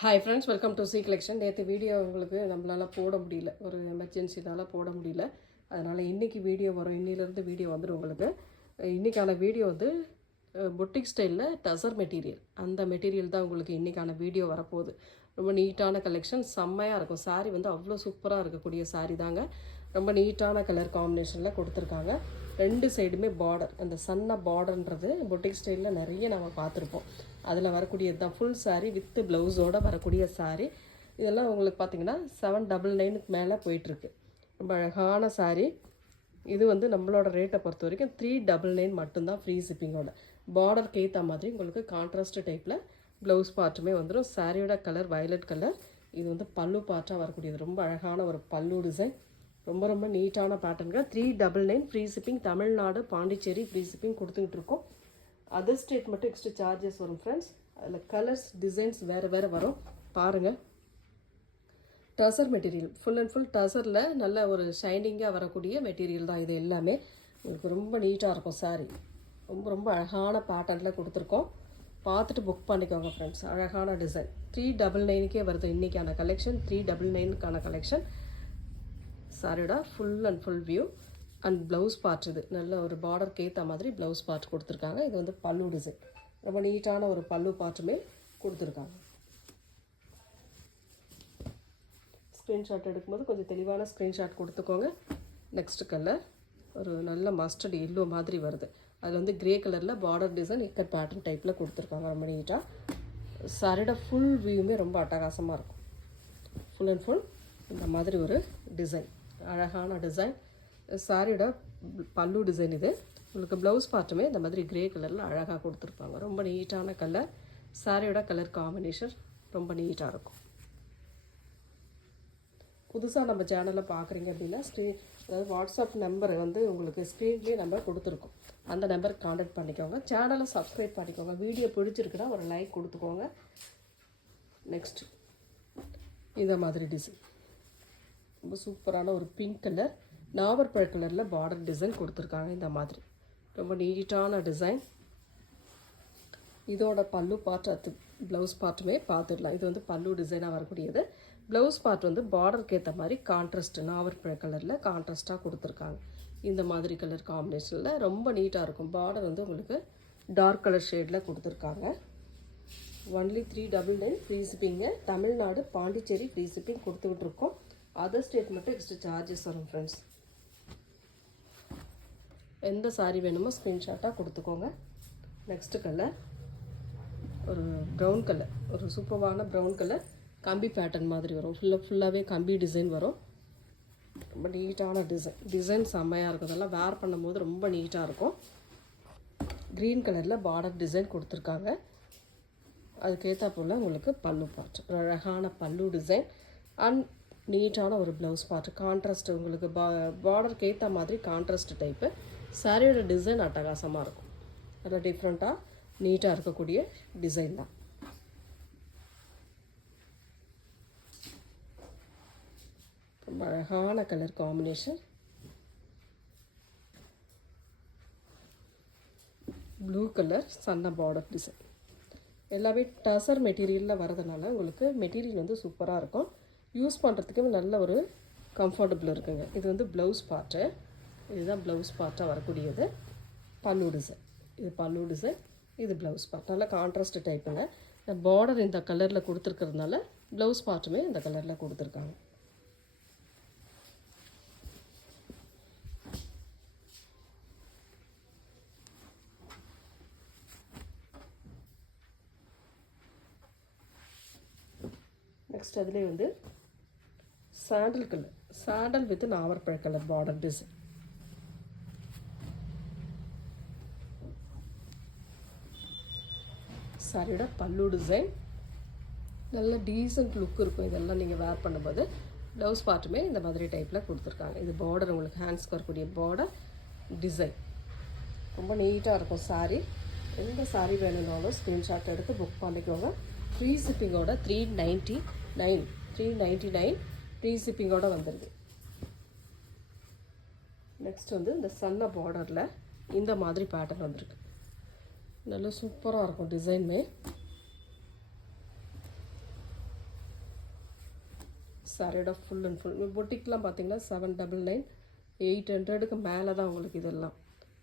Hi friends, welcome to C collection. நேற்று video உங்களுக்கு நம்மளால் போட முடியல, ஒரு எமர்ஜென்சினால் போட முடியல. அதனால் இன்றைக்கி வீடியோ வரும், இன்னிலேருந்து வீடியோ வந்துடும் உங்களுக்கு. இன்றைக்கான வீடியோ வந்து பொட்டிக் ஸ்டைலில் டசர் மெட்டீரியல், அந்த மெட்டீரியல் தான் உங்களுக்கு இன்றைக்கான வீடியோ வரப்போகுது. ரொம்ப நீட்டான கலெக்ஷன், செம்மையாக இருக்கும். சாரீ வந்து அவ்வளோ சூப்பராக இருக்கக்கூடிய சாரீ தாங்க. ரொம்ப நீட்டான கலர் காம்பினேஷனில் கொடுத்துருக்காங்க. ரெண்டு சைடுமே பார்டர், அந்த சன்ன பார்டர்ன்றது பொட்டிக் ஸ்டைலில் நிறைய நம்ம பார்த்துருப்போம். அதில் வரக்கூடியது தான் ஃபுல் சாரீ வித் ப்ளவுஸோடு வரக்கூடிய சாரீ. இதெல்லாம் உங்களுக்கு பார்த்திங்கன்னா 799 மேலே போயிட்டுருக்கு. ரொம்ப அழகான சாரீ. இது வந்து நம்மளோட ரேட்டை பொறுத்த வரைக்கும் 399 மட்டும்தான் ஃப்ரீ ஷிப்பிங்கோட. பார்டருக்கு ஏற்ற மாதிரி உங்களுக்கு கான்ட்ராஸ்ட் டைப்பில் ப்ளவுஸ் பார்ட்டுமே வந்துடும். சாரியோட கலர் வயலட் கலர். இது வந்து பல்லு பார்ட்டாக வரக்கூடியது. ரொம்ப அழகான ஒரு பல்லு டிசைன், ரொம்ப ரொம்ப நீட்டான பேட்டர்னுங்க. 399 free shipping. Tamil Nadu, Pondicherry free shipping கொடுத்துக்கிட்டு இருக்கோம். அதர் ஸ்டேட் மட்டும் எக்ஸ்ட்ரா சார்ஜஸ் வரும் ஃப்ரெண்ட்ஸ். அதில் கலர்ஸ் டிசைன்ஸ் வேறு வேறு வரும், பாருங்கள். Tussar material, full and full டசரில் நல்ல ஒரு ஷைனிங்காக வரக்கூடிய மெட்டீரியல் தான் இது எல்லாமே. உங்களுக்கு ரொம்ப நீட்டாக இருக்கும் சாரீ. ரொம்ப ரொம்ப அழகான பேட்டர்னில் கொடுத்துருக்கோம். பார்த்துட்டு புக் பண்ணிக்கோங்க ஃப்ரெண்ட்ஸ். அழகான டிசைன். 399க்கே வருது இன்றைக்கான கலெக்ஷன். 399க்கான கலெக்ஷன். சாரியோட full and full view and blouse part. இது நல்ல ஒரு பார்டருக்கு ஏற்ற மாதிரி ப்ளவுஸ் பார்ட் கொடுத்துருக்காங்க. இது வந்து பல்லு டிசைன். ரொம்ப நீட்டான ஒரு பல்லு பார்ட்டுமே கொடுத்துருக்காங்க. ஸ்க்ரீன்ஷாட் எடுக்கும்போது கொஞ்சம் தெளிவான ஸ்க்ரீன்ஷாட் கொடுத்துக்கோங்க. நெக்ஸ்ட் கலர் ஒரு நல்ல மஸ்டர்ட் எல்லோ மாதிரி வருது. அதில் வந்து கிரே கலரில் பார்டர் டிசைன் இக்கட் பேட்டர்ன் டைப்பில் கொடுத்துருக்காங்க. ரொம்ப நீட்டாக. சாரியோட ஃபுல் வியூமே ரொம்ப அட்டகாசமாக இருக்கும். ஃபுல் அண்ட் ஃபுல் இந்த மாதிரி ஒரு டிசைன், அழகான டிசைன். சாரியோட பல்லு டிசைன் இது. உங்களுக்கு ப்ளவுஸ் பார்ட்டுமே இந்த மாதிரி கிரே கலரில் அழகாக கொடுத்துருப்பாங்க. ரொம்ப நீட்டான கலர். சாரியோட கலர் காம்பினேஷன் ரொம்ப நீட்டாக இருக்கும். புதுசாக நம்ம சேனலில் பார்க்குறீங்க அப்படின்னா அதாவது வாட்ஸ்அப் நம்பர் வந்து உங்களுக்கு ஸ்க்ரீன்லேயே நம்பர் கொடுத்துருக்கோம். அந்த நம்பருக்கு காண்டாக்ட் பண்ணிக்கோங்க. சேனலை சப்ஸ்கிரைப் பண்ணிக்கோங்க. வீடியோ பிடிச்சிருக்குன்னா ஒரு லைக் கொடுத்துக்கோங்க. நெக்ஸ்ட் இந்த மாதிரி டிசைன் ரொம்ப சூப்பரான ஒரு பிங்க் கலர், நாவற்பழ கலரில் பார்டர் டிசைன் கொடுத்துருக்காங்க. இந்த மாதிரி ரொம்ப நீட்டான டிசைன். இதோட பல்லு பார்ட், அது ப்ளவுஸ் பார்ட்டுமே பார்த்துடலாம். இது வந்து பல்லு டிசைனாக வரக்கூடியது. ப்ளவுஸ் பார்ட் வந்து பார்டருக்கு ஏற்ற மாதிரி கான்ட்ராஸ்ட் நாவற்பழ கலரில் கான்ட்ராஸ்ட்டாக கொடுத்துருக்காங்க. இந்த மாதிரி கலர் காம்பினேஷனில் ரொம்ப நீட்டாக இருக்கும். பார்டர் வந்து உங்களுக்கு டார்க் கலர் ஷேடில் கொடுத்துருக்காங்க. Only 399 free shipping. Tamil Nadu, Pondicherry free shipping கொடுத்துக்கிட்டு இருக்கோம். அதர் ஸ்டேட் மட்டும் எக்ஸ்ட்ரா சார்ஜஸ் வரும் ஃப்ரெண்ட்ஸ். எந்த சாரீ வேணுமோ ஸ்க்ரீன்ஷாட்டாக கொடுத்துக்கோங்க. நெக்ஸ்ட்டு கலர் ஒரு ப்ரௌன் கலர், ஒரு சூப்பரான ப்ரௌன் கலர். கம்பி பேட்டர்ன் மாதிரி வரும். ஃபுல்லாகவே கம்பி டிசைன் வரும். ரொம்ப நீட்டான டிசைன் செம்மையாக இருக்கும். அதெல்லாம் வேர் பண்ணும்போது ரொம்ப நீட்டாக இருக்கும். க்ரீன் கலரில் பார்டர் டிசைன் கொடுத்துருக்காங்க. அதுக்கேற்ற போல் உங்களுக்கு பல்லு பார்ட், ஒரு அழகான பல்லு டிசைன் அண்ட் நீட்டான ஒரு ப்ளவுஸ் பார்ட். கான்ட்ராஸ்ட் உங்களுக்கு பார்டருக்கு ஏற்ற மாதிரி கான்ட்ராஸ்ட் டைப்பு. சாரியோட டிசைன் அட்டகாசமாக இருக்கும். நல்லா டிஃப்ரெண்ட்டாக நீட்டாக இருக்கக்கூடிய டிசைன் தான். ரொம்ப அழகான கலர் காம்பினேஷன். ப்ளூ கலர் சன்ன பார்டர் டிசைன். எல்லாமே டசர் மெட்டீரியலில் வரதுனால உங்களுக்கு மெட்டீரியல் வந்து சூப்பராக இருக்கும். யூஸ் பண்ணுறதுக்கு நல்ல ஒரு கம்ஃபர்டபுள் இருக்குங்க. இது வந்து ப்ளவுஸ் பார்ட்டு. இதுதான் ப்ளவுஸ் பார்ட்டாக வரக்கூடியது. பல்லு டிசைன். இது பல்லு டிசைன், இது ப்ளவுஸ் பார்ட். நல்லா கான்ட்ராஸ்ட் டைப்புங்க. பார்டர் இந்த கலரில் கொடுத்துருக்கிறதுனால ப்ளவுஸ் பார்ட்டுமே இந்த கலரில் கொடுத்துருக்காங்க. நெக்ஸ்ட் அதுலேயே வந்து சாண்டல் கலர், சாண்டல் வித் நாவற்பழ கலர் பார்டர் டிசைன். சாரியோட பல்லு டிசைன் நல்ல டீசன்ட் லுக் இருக்கும். இதெல்லாம் நீங்கள் வேர் பண்ணும்போது. ப்ளவுஸ் பார்ட்டுமே இந்த மாதிரி டைப்பில் கொடுத்துருக்காங்க. இது பார்டர் உங்களுக்கு ஹேண்ட்ஸ்க்கு வரக்கூடிய பார்டர் டிசைன். ரொம்ப நீட்டாக இருக்கும் சாரீ. எந்த சாரீ வேணும்னாலும் ஸ்க்ரீன்ஷாட் எடுத்து புக் பண்ணிக்கோங்க. ஃப்ரீ ஷிப்பிங்கோட 399 ஃப்ரீ ஷிப்பிங்கோடு வந்துடுது. நெக்ஸ்ட் வந்து இந்த சன்ன பார்டரில் இந்த மாதிரி பேட்டர்ன் வந்திருக்கு. நல்ல சூப்பராக இருக்கும் டிசைனுமே. சாரியோட ஃபுல் அண்ட் ஃபுல் பொட்டிக்லாம் பார்த்தீங்கன்னா 799 800க்கு மேலே தான் உங்களுக்கு இதெல்லாம்.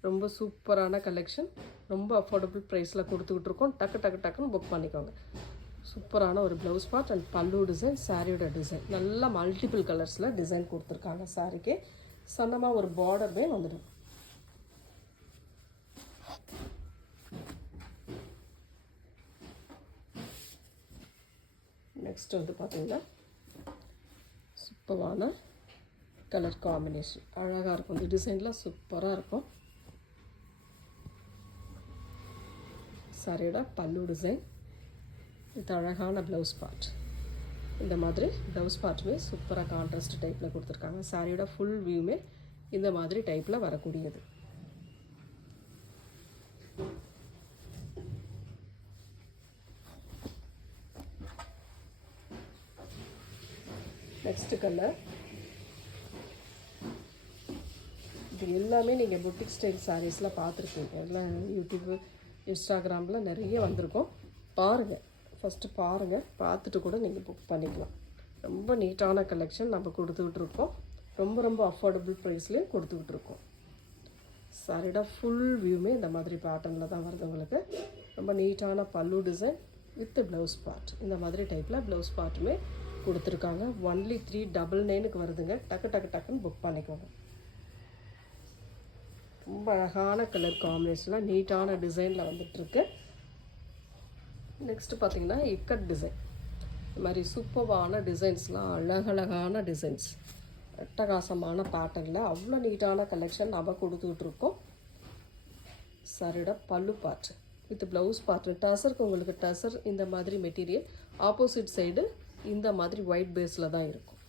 ரொம்ப சூப்பரான கலெக்ஷன், ரொம்ப அஃபோர்டபுள் ப்ரைஸில் கொடுத்துக்கிட்டு இருக்கோம். டக்குன்னு புக் பண்ணிக்கோங்க. சூப்பரான ஒரு ப்ளவுஸ் பார்ட் அண்ட் பல்லு டிசைன், சாரியோட டிசைன் நல்லா மல்டிபிள் கலர்ஸில் டிசைன் கொடுத்துருக்காங்க. சாரிக்கே சன்னமாக ஒரு பார்டருமே வந்துடும். நெக்ஸ்ட் வந்து பார்த்தீங்கன்னா சூப்பரான கலர் காம்பினேஷன், அழகாக இருக்கும். இந்த டிசைன்லாம் சூப்பராக இருக்கும். சாரியோட பல்லு டிசைன், இது அழகான ப்ளவுஸ் பார்ட். இந்த மாதிரி ப்ளவுஸ் பார்ட்டுமே சூப்பராக கான்ட்ராஸ்ட் டைப்பில் கொடுத்துருக்காங்க. சாரியோட ஃபுல் வியூமே இந்த மாதிரி டைப்பில் வரக்கூடியது. நெக்ஸ்ட் கலர், இது எல்லாமே நீங்கள் புட்டிக் ஸ்டைல் சாரீஸில் பார்த்துருப்பீங்க. எல்லாம் யூடியூப்பு இன்ஸ்டாகிராமில் நிறைய வந்திருக்கோம். பாருங்கள், ஃபஸ்ட்டு பாருங்கள், பார்த்துட்டு கூட நீங்கள் புக் பண்ணிக்கலாம். ரொம்ப நீட்டான கலெக்ஷன் நம்ம கொடுத்துக்கிட்டு இருக்கோம். ரொம்ப அஃபோர்டபுள் ப்ரைஸ்லேயும் கொடுத்துக்கிட்டு இருக்கோம். சாரியோட ஃபுல் வியூமே இந்த மாதிரி பேட்டர்னில் தான் வருது உங்களுக்கு. ரொம்ப நீட்டான பல்லு டிசைன் வித் ப்ளவுஸ் பார்ட். இந்த மாதிரி டைப்பில் ப்ளவுஸ் பார்ட்டுமே கொடுத்துருக்காங்க. ஒன்லி 399க்கு வருதுங்க. டக்குன்னு புக் பண்ணிக்கோங்க. ரொம்ப அழகான கலர் காம்பினேஷனில் நீட்டான டிசைனில் வந்துட்டுருக்கு. நெக்ஸ்ட்டு பார்த்திங்கன்னா இக்கட் டிசைன். இந்த மாதிரி சூப்பரான டிசைன்ஸ்லாம் அழகழகான டிசைன்ஸ், அட்டகாசமான பேட்டர்னில் அவ்வளோ நீட்டான கலெக்ஷன் நம்ம கொடுத்துக்கிட்டு இருக்கோம். சாரியோட பல்லு பார்ட் வித் ப்ளவுஸ் பார்ட். டசருக்கு உங்களுக்கு டசர் இந்த மாதிரி மெட்டீரியல், ஆப்போசிட் சைடு இந்த மாதிரி ஒயிட் பேஸில் தான் இருக்கும்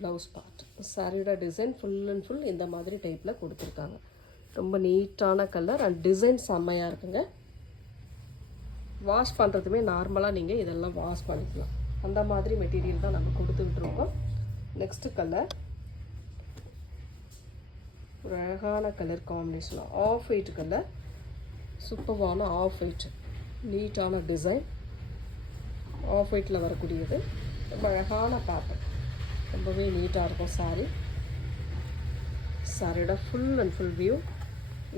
ப்ளவுஸ் பார்ட். சாரியோட டிசைன் ஃபுல் அண்ட் ஃபுல் இந்த மாதிரி டைப்பில் கொடுத்துருக்காங்க. ரொம்ப நீட்டான கலர் அண்ட் டிசைன் செம்மையாக இருக்குங்க. வாஷ் பண்ணுறதுமே நார்மலாக நீங்கள் இதெல்லாம் வாஷ் பண்ணிக்கலாம். அந்த மாதிரி மெட்டீரியல் தான் நம்ம கொடுத்துக்கிட்டு இருக்கோம். நெக்ஸ்ட்டு கலர், ஒரு அழகான colour combination, off white colour, சூப்பரான ஆஃப் ஒயிட், நீட்டான டிசைன், ஆஃப் ஒயிட்டில் வரக்கூடியது. ரொம்ப அழகான பேட்டர்ன், ரொம்பவே நீட்டாக இருக்கும் சாரீ. சாரியோட ஃபுல் அண்ட் ஃபுல் வியூ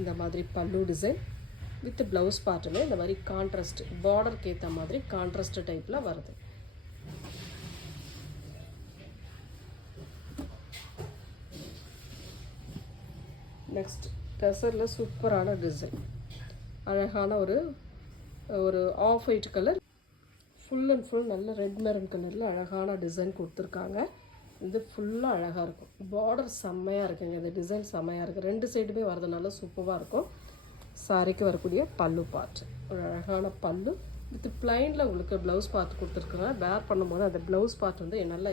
இந்த மாதிரி பல்லு டிசைன் வித் ப்ளவுஸ் பார்ட்டுமே இந்த மாதிரி கான்ட்ராஸ்ட், பார்டருக்கு ஏற்ற மாதிரி கான்ட்ராஸ்ட் டைப்பில் வருது. நெக்ஸ்ட் டசரில் சூப்பரான டிசைன், அழகான ஒரு off white colour, full and full நல்ல ரெட் மெரூன் கலரில் அழகான டிசைன் கொடுத்துருக்காங்க. இது ஃபுல்லாக அழகாக இருக்கும். பார்டர் செம்மையாக இருக்குங்க. இந்த டிசைன் செம்மையாக இருக்குது. ரெண்டு சைடுமே வரதுனால சூப்பராக இருக்கும். சாரிக்கு வரக்கூடிய பல்லு பார்ட், ஒரு அழகான பல்லு வித் பிளைனில் உங்களுக்கு ப்ளவுஸ் பார்ட் கொடுத்துருக்குறாங்க. வேர் பண்ணும்போது அந்த ப்ளவுஸ் பார்ட் வந்து நல்லா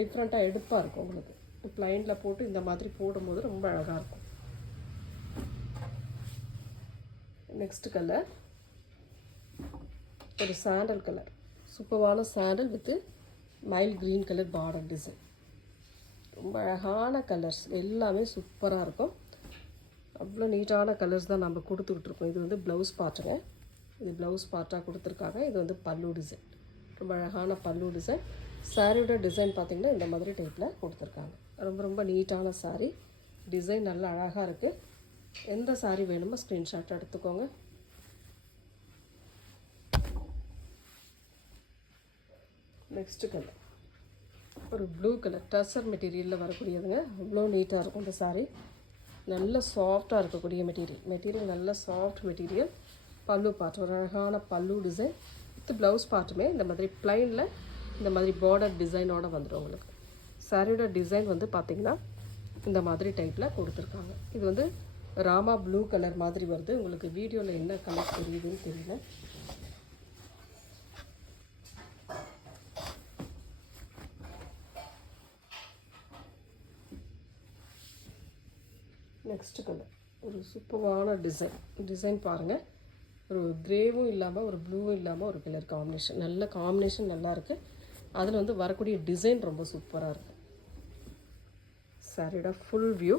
டிஃப்ரெண்ட்டாக எடுப்பாக இருக்கும். உங்களுக்கு பிளைனில் போட்டு இந்த மாதிரி போடும்போது ரொம்ப அழகாக இருக்கும். நெக்ஸ்ட் கலர் ஒரு சாண்டல் கலர், சூப்பரான sandal with mild green colour border design. ரொம்ப அழகான கலர்ஸ், எல்லாமே சூப்பராக இருக்கும். அவ்வளோ நீட்டான கலர்ஸ் தான் நம்ம கொடுத்துக்கிட்டு இருக்கோம். இது வந்து ப்ளவுஸ் பார்ட்டுங்க. இது ப்ளவுஸ் பார்ட்டாக கொடுத்துருக்காங்க. இது வந்து பல்லு டிசைன், ரொம்ப அழகான பல்லு டிசைன். சாரியோட டிசைன் பார்த்திங்கன்னா இந்த மாதிரி டைப்பில் கொடுத்துருக்காங்க. ரொம்ப நீட்டான சாரீ, டிசைன் நல்லா அழகாக இருக்குது. எந்த சாரீ வேணுமோ ஸ்க்ரீன்ஷாட் எடுத்துக்கோங்க. நெக்ஸ்ட்டு கலர் ஒரு ப்ளூ கலர், டசர் மெட்டீரியலில் வரக்கூடியதுங்க. அவ்வளோ நீட்டாக இருக்கும் இந்த சாரீ. நல்ல சாஃப்டாக இருக்கக்கூடிய மெட்டீரியல் நல்ல சாஃப்ட் மெட்டீரியல். பல்லு பார்ட், ஒரு அழகான பல்லு டிசைன் வித் ப்ளவுஸ் பார்ட்டுமே இந்த மாதிரி பிளைனில் இந்த மாதிரி பார்டர் டிசைனோடு வந்துடும் உங்களுக்கு. சாரியோட டிசைன் வந்து பார்த்திங்கன்னா இந்த மாதிரி டைப்பில் கொடுத்துருக்காங்க. இது வந்து ராமா ப்ளூ கலர் மாதிரி வருது. உங்களுக்கு வீடியோவில் என்ன கலர் தெரியுதுன்னு தெரியல. நெக்ஸ்ட் கலர் ஒரு சூப்பரான டிசைன் பாருங்கள். ஒரு கிரேவும் இல்லாமல் ஒரு ப்ளூவும் இல்லாமல் ஒரு கலர் காம்பினேஷன், நல்ல காம்பினேஷன் நல்லா இருக்குது. அதில் வந்து வரக்கூடிய டிசைன் ரொம்ப சூப்பராக இருக்குது. சாரியோட ஃபுல் வியூ,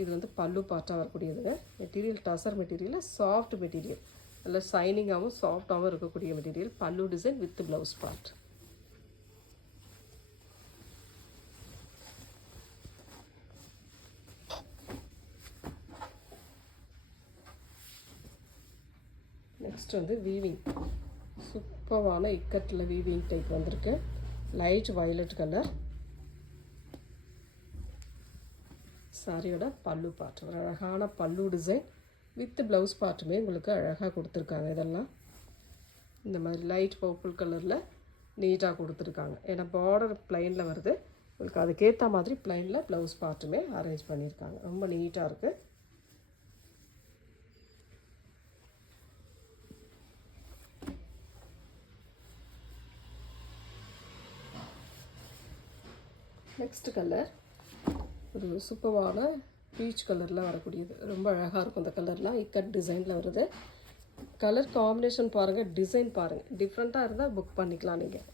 இது வந்து பல்லு பார்ட்டாக வரக்கூடியதுங்க. Material tussar material, soft material, நல்ல ஷைனிங்காகவும் சாஃப்டாகவும் இருக்கக்கூடிய மெட்டீரியல். பல்லு design with blouse part. Next வந்து வீவிங், சூப்பரான இக்கட்டில் வீவிங் டைப் வந்திருக்கு. Light violet colour. சாரியோட பல்லு பார்ட், ஒரு அழகான பல்லு டிசைன் வித் ப்ளவுஸ் பார்ட்டுமே உங்களுக்கு அழகாக கொடுத்துருக்காங்க. இதெல்லாம் இந்த மாதிரி லைட் பர்பிள் கலரில் நீட்டாக கொடுத்துருக்காங்க. ஏன்னா பார்டர் ப்ளைனில் வருது, உங்களுக்கு அதுக்கேற்ற மாதிரி ப்ளைனில் ப்ளவுஸ் பார்ட்டுமே அரேஞ்ச் பண்ணியிருக்காங்க. ரொம்ப நீட்டாக இருக்குது. நெக்ஸ்ட் கலர் ஒரு சூப்பரான பீச் கலரில் வரக்கூடியது. ரொம்ப அழகாக இருக்கும் இந்த கலர்லாம். இக்கட் டிசைனில் வருது. கலர் காம்பினேஷன் பாருங்கள், டிசைன் பாருங்கள். டிஃப்ரெண்ட்டாக இருந்தால் புக் பண்ணிக்கலாம் நீங்கள்.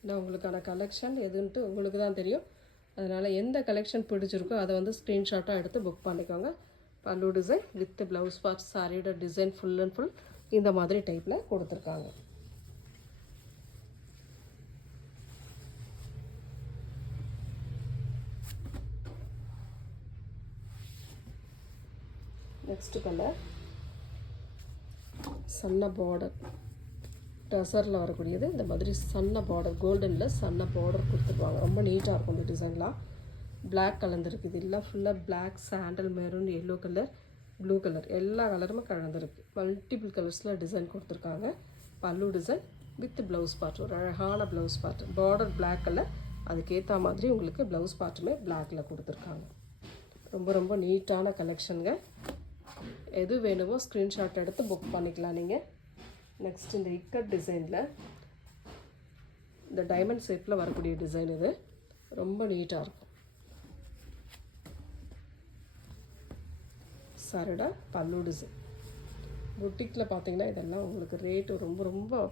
ஏன்னா உங்களுக்கான கலெக்ஷன் எதுன்ட்டு உங்களுக்கு தான் தெரியும். அதனால் எந்த கலெக்ஷன் பிடிச்சிருக்கோ அதை வந்து ஸ்க்ரீன்ஷாட்டாக எடுத்து புக் பண்ணிக்கோங்க. பல்லு டிசைன் வித் ப்ளவுஸ் பார்ட். சாரியோட டிசைன் ஃபுல் அண்ட் ஃபுல் இந்த மாதிரி டைப்பில் கொடுத்துருக்காங்க. நெக்ஸ்ட் கலர் சன்ன பார்டர், டசரில் வரக்கூடியது. இந்த மாதிரி சன்ன பார்டர், கோல்டனில் சன்ன பார்டர் கொடுத்துருவாங்க. ரொம்ப நீட்டாக இருக்கும் இந்த டிசைன்லாம். பிளாக் கலந்துருக்கு. இது எல்லாம் ஃபுல்லாக black, sandal, maroon, yellow colour, blue colour, எல்லா கலருமே கலந்துருக்கு. மல்டிபிள் கலர்ஸில் டிசைன் கொடுத்துருக்காங்க. பல்லு டிசைன் வித் ப்ளவுஸ் பார்ட், ஒரு அழகான blouse part. Border black colour, அதுக்கேற்ற மாதிரி உங்களுக்கு ப்ளவுஸ் பார்ட்டுமே பிளாக்கில் கொடுத்துருக்காங்க. ரொம்ப ரொம்ப நீட்டான கலெக்ஷனுங்க. எது வேணுமோ ஸ்க்ரீன்ஷாட் எடுத்து புக் பண்ணிக்கலாம் நீங்கள். நெக்ஸ்ட் இந்த இக்கட் டிசைனில் இந்த டைமண்ட் ஷேப்பில் வரக்கூடிய டிசைன். இது ரொம்ப நீட்டாக இருக்கும். சாரியோட பல்லு டிசைன். புட்டிக்கில் பார்த்தீங்கன்னா இதெல்லாம் உங்களுக்கு ரேட்டு ரொம்ப ரொம்ப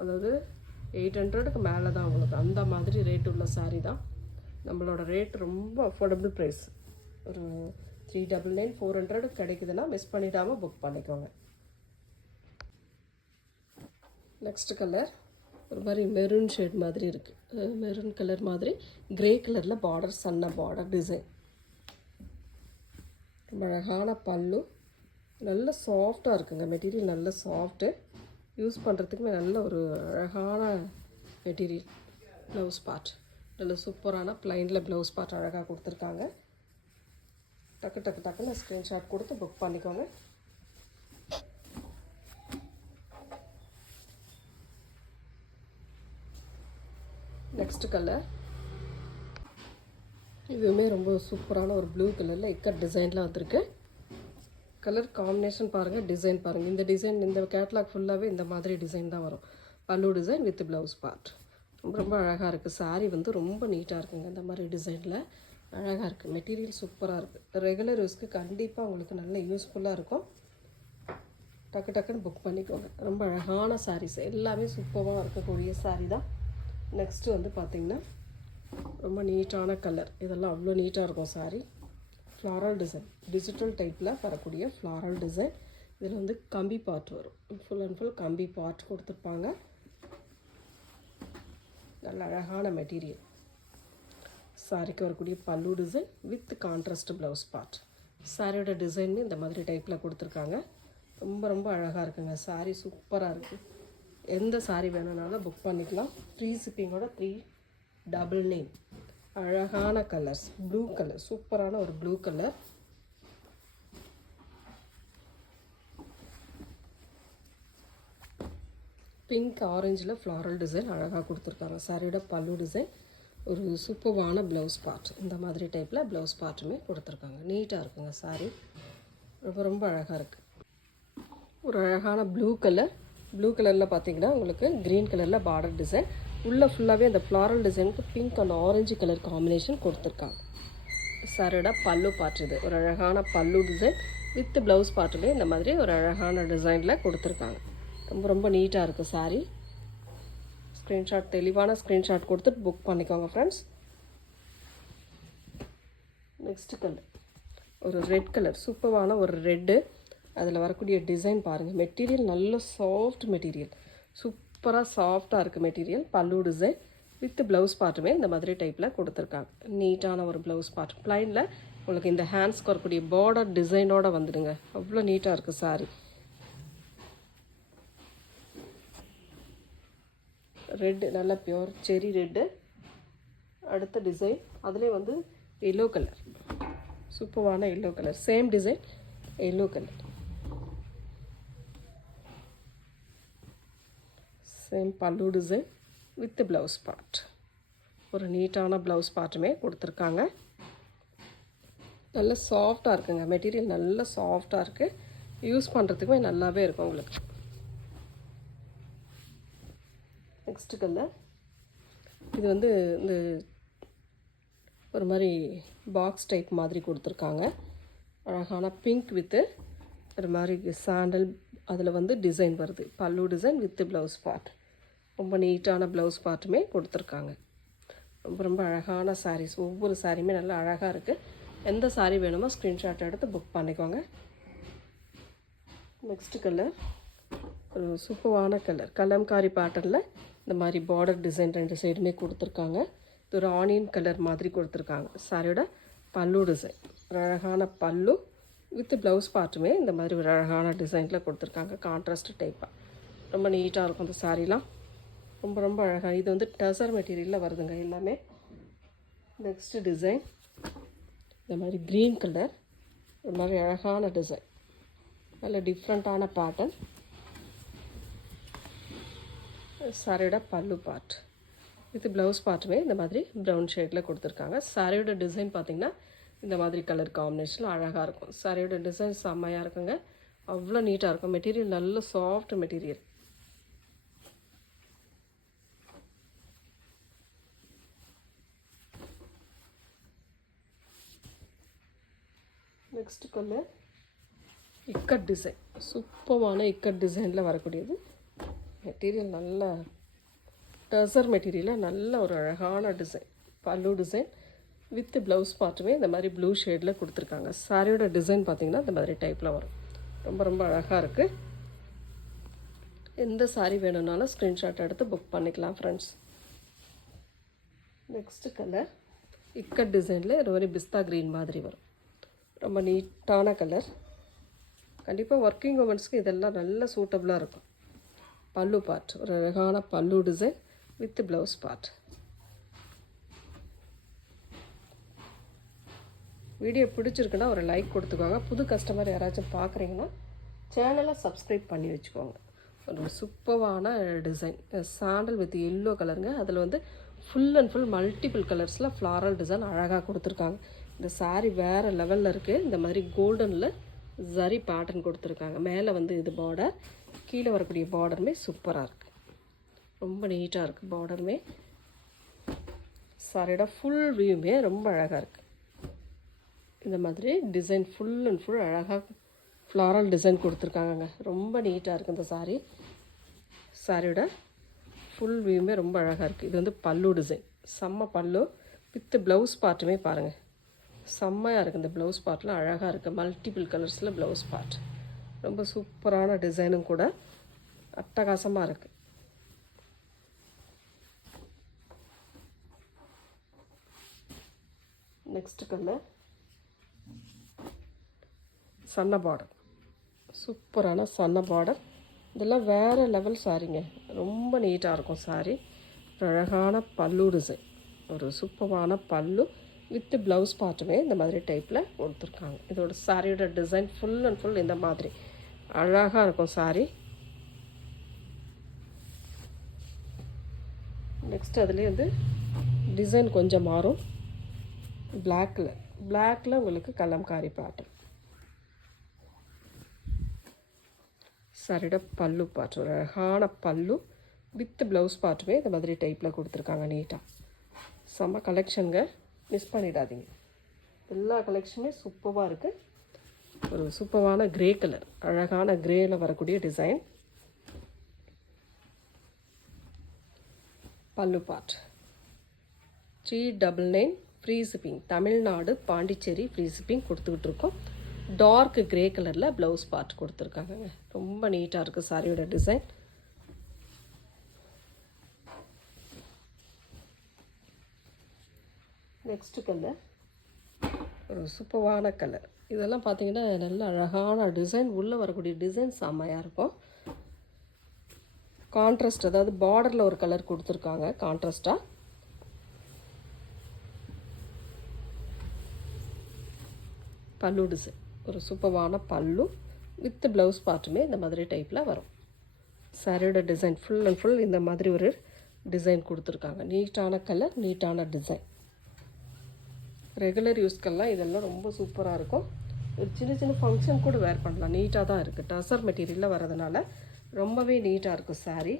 அதாவது 800க்கு மேலே தான் உங்களுக்கு. அந்த மாதிரி ரேட் உள்ள சாரீ தான். நம்மளோட ரேட் ரொம்ப அஃபோர்டபுள் ப்ரைஸ். ஒரு 399, 400 கிடைக்குதுன்னா மிஸ் பண்ணிடாமல் புக் பண்ணிக்கோங்க. நெக்ஸ்ட் கலர் ஒரு மாதிரி மெரூன் ஷேட் மாதிரி இருக்குது. மெரூன் கலர் மாதிரி கிரே கலரில் பார்டர், சன்ன பார்டர் டிசைன். ரொம்ப அழகான பல்லு. நல்ல சாஃப்டாக இருக்குங்க மெட்டீரியல். நல்ல சாஃப்ட்டு, யூஸ் பண்ணுறதுக்குமே நல்ல ஒரு அழகான மெட்டீரியல். ப்ளவுஸ் பார்ட் நல்ல சூப்பரான ப்ளைனில் ப்ளவுஸ் பார்ட் அழகாக கொடுத்துருக்காங்க. டக்கு டக்கு டக்குன்னு ஸ்க்ரீன்ஷாட் கொடுத்து புக் பண்ணிக்கோங்க. நெக்ஸ்ட் கலர் இதுவுமே ரொம்ப சூப்பரான ஒரு ப்ளூ கலரில் இக்கட் டிசைனில் வந்திருக்கு. கலர் காம்பினேஷன் பாருங்கள், டிசைன் பாருங்கள். இந்த டிசைன் இந்த கேட்லாக் ஃபுல்லாகவே இந்த மாதிரி டிசைன் தான் வரும். பல்லு டிசைன் வித் ப்ளவுஸ் பார்ட். ரொம்ப ரொம்ப அழகாக இருக்குது. சாரீ வந்து ரொம்ப நீட்டாக இருக்குங்க. இந்த மாதிரி டிசைனில் அழகாக இருக்குது. மெட்டீரியல் சூப்பராக இருக்குது. ரெகுலர் யூஸ்க்கு கண்டிப்பாக உங்களுக்கு நல்ல யூஸ்ஃபுல்லாக இருக்கும். டக்கு டக்குன்னு புக் பண்ணிக்கோங்க. ரொம்ப அழகான சாரீஸ் எல்லாமே சூப்பராக இருக்கக்கூடிய சாரீ தான். நெக்ஸ்ட்டு வந்து பார்த்திங்கன்னா ரொம்ப நீட்டான கலர். இதெல்லாம் அவ்வளோ நீட்டாக இருக்கும் சாரீ. ஃப்ளாரல் டிசைன், டிஜிட்டல் டைப்பில் வரக்கூடிய ஃப்ளாரல் டிசைன். இதில் வந்து கம்பி பார்ட் வரும். ஃபுல் அண்ட் ஃபுல் கம்பி பார்ட் கொடுத்துருப்பாங்க. நல்ல அழகான மெட்டீரியல். சாரிக்கு வரக்கூடிய பல்லு design with contrast blouse part. சாரியோட டிசைன் இந்த மாதிரி டைப்பில் கொடுத்துருக்காங்க. ரொம்ப ரொம்ப அழகாக இருக்குங்க. சாரீ சூப்பராக இருக்குது. எந்த சாரீ வேணும்னாலும் புக் பண்ணிக்கலாம். ஃப்ரீ ஷிப்பிங்கோட 399. அழகான கலர்ஸ். ப்ளூ கலர், சூப்பரான ஒரு ப்ளூ கலர். பிங்க் ஆரஞ்சில் ஃப்ளாரல் டிசைன் அழகாக கொடுத்துருக்காங்க. சாரியோட பல்லு டிசைன் ஒரு சூப்பரான ப்ளவுஸ் பார்ட். இந்த மாதிரி டைப்பில் ப்ளவுஸ் பார்ட்டுமே கொடுத்துருக்காங்க. நீட்டாக இருக்குங்க சாரீ. ரொம்ப ரொம்ப அழகாக இருக்குது. ஒரு அழகான ப்ளூ கலர். ப்ளூ கலரில் பார்த்தீங்கன்னா உங்களுக்கு க்ரீன் கலரில் பார்டர் டிசைன். உள்ளே ஃபுல்லாகவே அந்த ஃப்ளாரல் டிசைனுக்கு pink and orange colour combination கொடுத்துருக்காங்க. சாரியோட பல்லு பார்ட். இது ஒரு அழகான பல்லு டிசைன் வித் ப்ளவுஸ் பார்ட்டுமே இந்த மாதிரி ஒரு அழகான டிசைனில் கொடுத்துருக்காங்க. ரொம்ப ரொம்ப நீட்டாக இருக்குது சாரீ. ஸ்க்ரீன்ஷாட், தெளிவான ஸ்க்ரீன்ஷாட் கொடுத்துட்டு புக் பண்ணிக்கோங்க ஃப்ரெண்ட்ஸ். நெக்ஸ்ட் கலர் ஒரு ரெட் கலர், சூப்பரான ஒரு ரெட்டு. அதில் வரக்கூடிய டிசைன் பாருங்கள். மெட்டீரியல் நல்ல சாஃப்ட் மெட்டீரியல், சூப்பராக சாஃப்டாக இருக்குது மெட்டீரியல். பல்லு டிசைன் வித் ப்ளவுஸ் பார்ட்டுமே இந்த மாதிரி டைப்பில் கொடுத்துருக்காங்க. நீட்டான ஒரு ப்ளவுஸ் பார்ட். ப்ளைனில் உங்களுக்கு இந்த ஹேண்ட்ஸ்க்கு வரக்கூடிய பார்டர் டிசைனோடு வந்துடுங்க. அவ்வளோ நீட்டாக இருக்குது சாரீ. ரெட்டு, நல்ல பியூர் செரி ரெட்டு. அடுத்த டிசைன் அதிலே வந்து எல்லோ கலர், சூப்பரான yellow colour, same design yellow colour, same பல்லு டிசைன் வித் ப்ளவுஸ் பார்ட். ஒரு நீட்டான ப்ளவுஸ் பார்ட்டுமே கொடுத்துருக்காங்க. நல்ல சாஃப்டாக இருக்குங்க, மெட்டீரியல் நல்ல சாஃப்டாக இருக்குது, யூஸ் பண்ணுறதுக்குமே நல்லாவே இருக்கும் உங்களுக்கு. நெக்ஸ்ட் கலர் இது வந்து இந்த ஒரு மாதிரி பாக்ஸ் டைப் மாதிரி கொடுத்துருக்காங்க. அழகான பிங்க் வித்து ஒரு மாதிரி சாண்டல், அதில் வந்து டிசைன் வருது, பல்லு டிசைன் வித் ப்ளவுஸ் பார்ட். ரொம்ப நீட்டான ப்ளவுஸ் பார்ட்டுமே கொடுத்துருக்காங்க. ரொம்ப ரொம்ப அழகான சாரீஸ், ஒவ்வொரு சாரியுமே நல்லா அழகாக இருக்குது. எந்த சாரீ வேணுமோ ஸ்க்ரீன்ஷாட் எடுத்து புக் பண்ணிக்கோங்க. நெக்ஸ்ட் கலர் ஒரு சூப்பரான கலர், கலம்காரி பேட்டர்னில் இந்த மாதிரி பார்டர் டிசைன் 2 சைடுமே கொடுத்துருக்காங்க. இது ஒரு ஆனியன் கலர் மாதிரி கொடுத்துருக்காங்க. சாரியோட பல்லு டிசைன், ஒரு அழகான பல்லு வித் ப்ளவுஸ் பார்ட்டுமே இந்த மாதிரி ஒரு அழகான டிசைனில் கொடுத்துருக்காங்க. கான்ட்ராஸ்ட் டைப்பாக ரொம்ப நீட்டாக இருக்கும் இந்த சாரீலாம், ரொம்ப ரொம்ப அழகாக. இது வந்து டசர் மெட்டீரியலில் வருதுங்க எல்லாமே. நெக்ஸ்ட் டிசைன் இந்த மாதிரி க்ரீன் கலர், ஒரு மாதிரி அழகான டிசைன், நல்ல டிஃப்ரெண்ட்டான பேட்டர்ன். சாரியோட பல்லு பார்ட் வித் ப்ளவுஸ் பார்ட்டுமே இந்த மாதிரி ப்ரௌன் ஷேடில் கொடுத்துருக்காங்க. சாரியோட டிசைன் பார்த்திங்கன்னா இந்த மாதிரி கலர் காம்பினேஷனில் அழகாக இருக்கும். சாரியோட டிசைன் செம்மையாக இருக்குங்க, அவ்வளோ நீட்டாக இருக்கும். மெட்டீரியல் நல்ல soft material. Next colour ikat design, சூப்பரான இக்கட் டிசைனில் வரக்கூடியது. மெட்டீரியல் நல்ல டசர் மெட்டீரியலில் நல்ல ஒரு அழகான டிசைன், பல்லு டிசைன் வித் ப்ளவுஸ் பார்ட்டுமே இந்த மாதிரி ப்ளூ ஷேடில் கொடுத்துருக்காங்க. சாரியோட டிசைன் பார்த்திங்கன்னா இந்த மாதிரி டைப்பில் வரும், ரொம்ப ரொம்ப அழகாக இருக்குது. எந்த சாரீ வேணும்னாலும் ஸ்க்ரீன்ஷாட் எடுத்து புக் பண்ணிக்கலாம் ஃப்ரெண்ட்ஸ். நெக்ஸ்ட் கலர் இக்கட் டிசைனில் ஒரு மாதிரி பிஸ்தா க்ரீன் மாதிரி வரும், ரொம்ப நீட்டான கலர். கண்டிப்பாக ஒர்க்கிங் உமன்ஸ்க்கு இதெல்லாம் நல்ல சூட்டபுளாக இருக்கும். பல்லு பார்ட் ஒரு அழகான பல்லு design with blouse part. Video பிடிச்சிருக்குன்னா ஒரு லைக் கொடுத்துக்கோங்க. புது கஸ்டமர் யாராச்சும் பார்க்குறீங்கன்னா சேனலை சப்ஸ்கிரைப் பண்ணி வச்சுக்கோங்க. ஒரு சூப்பரான டிசைன் சாண்டல் வித் எல்லோ கலருங்க. அதில் வந்து ஃபுல் அண்ட் ஃபுல் மல்டிபிள் கலர்ஸில் ஃப்ளாரல் டிசைன் அழகாக கொடுத்துருக்காங்க. இந்த சாரீ வேறு லெவலில் இருக்குது. இந்த மாதிரி கோல்டனில் ஜரி பேட்டர்ன் கொடுத்துருக்காங்க. மேலே வந்து இது பார்டர், கீழே வரக்கூடிய பார்டருமே சூப்பராக இருக்குது, ரொம்ப நீட்டாக இருக்குது பார்டருமே. சாரியோட ஃபுல் வியூமே ரொம்ப அழகாக இருக்குது. இந்த மாதிரி டிசைன் ஃபுல் அண்ட் ஃபுல் அழகாக ஃப்ளாரல் டிசைன் கொடுத்துருக்காங்கங்க, ரொம்ப நீட்டாக இருக்குது இந்த சாரீ. சாரியோட ஃபுல் வியூமே ரொம்ப அழகாக இருக்குது. இது வந்து பல்லு டிசைன், செம்ம பல்லு வித் ப்ளவுஸ் பார்ட்டுமே பாருங்கள், செம்மையாக இருக்குது. இந்த ப்ளவுஸ் பார்ட்டில் அழகாக இருக்குது, மல்டிபிள் கலர்ஸில் ப்ளவுஸ் பார்ட், ரொம்ப சூப்பரான டிசைனும் கூட, அட்டகாசமாக இருக்குது. நெக்ஸ்ட் கலர் சன்ன பார்டர், சூப்பரான சன்ன பார்டர். இதெல்லாம் வேறு லெவல் சாரீங்க, ரொம்ப நீட்டாக இருக்கும் சாரீ. அழகான பல்லு டிசைன், ஒரு சூப்பரான பல்லு வித் ப்ளவுஸ் பார்ட்டுமே இந்த மாதிரி டைப்பில் கொடுத்துருக்காங்க. இதோட சாரியோட டிசைன் ஃபுல் அண்ட் ஃபுல் இந்த மாதிரி அழகாக இருக்கும் சாரீ. நெக்ஸ்ட் அதுலேயே வந்து டிசைன் கொஞ்சம் மாறும். பிளாக்கில் உங்களுக்கு கலம்காரி பேட்டர்ன். சாரியோட பல்லு பார்ட் ஒரு அழகான பல்லு வித் ப்ளவுஸ் பார்ட்டுமே இந்த மாதிரி டைப்பில் கொடுத்துருக்காங்க நீட்டாக. செம்ம கலெக்ஷனுங்க, மிஸ் பண்ணிடாதீங்க. எல்லா கலெக்ஷனுமே சூப்பராக இருக்குது. ஒரு சூப்பரான கிரே கலர், அழகான கிரேயில் வரக்கூடிய டிசைன். பல்லு part 399 free shipping, Tamil Nadu Pondicherry free shipping கொடுத்துக்கிட்டு இருக்கோம். டார்க் கிரே கலரில் ப்ளவுஸ் பார்ட் கொடுத்துருக்காங்க, ரொம்ப நீட்டாக இருக்குது சாரியோட டிசைன். நெக்ஸ்ட் கலர் ஒரு சூப்பரான கலர். இதெல்லாம் பார்த்தீங்கன்னா நல்ல அழகான டிசைன், உள்ளே வரக்கூடிய டிசைன் செம்மையாக இருக்கும். கான்ட்ராஸ்ட், அதாவது பார்டரில் ஒரு கலர் கொடுத்துருக்காங்க கான்ட்ராஸ்ட்டாக. பல்லு டிசைன், ஒரு சூப்பரான பல்லு வித் ப்ளவுஸ் பார்ட்டுமே இந்த மாதிரி டைப்பில் வரும். சாரியோட டிசைன் ஃபுல் அண்ட் ஃபுல் இந்த மாதிரி ஒரு டிசைன் கொடுத்துருக்காங்க. நீட்டான கலர், நீட்டான டிசைன். ரெகுலர் யூஸ்க்கெல்லாம் இதெல்லாம் ரொம்ப சூப்பராக இருக்கும். ஒரு சின்ன சின்ன ஃபங்க்ஷன் கூட வேர் பண்ணலாம். நீட்டாக தான் இருக்குது. டசர் மெட்டீரியலில் வரதுனால ரொம்பவே நீட்டாக இருக்கும் சாரீ.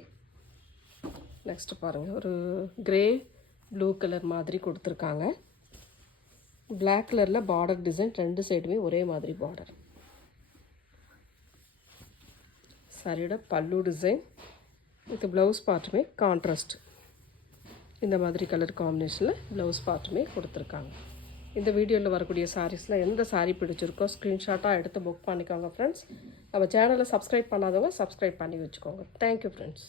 நெக்ஸ்ட்டு பாருங்கள், ஒரு கிரே ப்ளூ கலர் மாதிரி கொடுத்துருக்காங்க. பிளாக் கலரில் பார்டர் டிசைன், 2 சைடுமே ஒரே மாதிரி பார்டர். சாரியோட பல்லு டிசைன் வித் ப்ளவுஸ் பார்ட்டுமே கான்ட்ராஸ்ட், இந்த மாதிரி கலர் காம்பினேஷனில் ப்ளவுஸ் பார்ட்டுமே கொடுத்துருக்காங்க. இந்த வீடியோவில் வரக்கூடிய சாரீஸில் எந்த சாரீ பிடிச்சிருக்கோ ஸ்க்ரீன்ஷாட்டாக எடுத்து புக் பண்ணிக்கோங்க ஃப்ரெண்ட்ஸ். நம்ம சேனலை சப்ஸ்கிரைப் பண்ணாதவங்க சப்ஸ்கிரைப் பண்ணி வச்சுக்கோங்க. Thank you friends.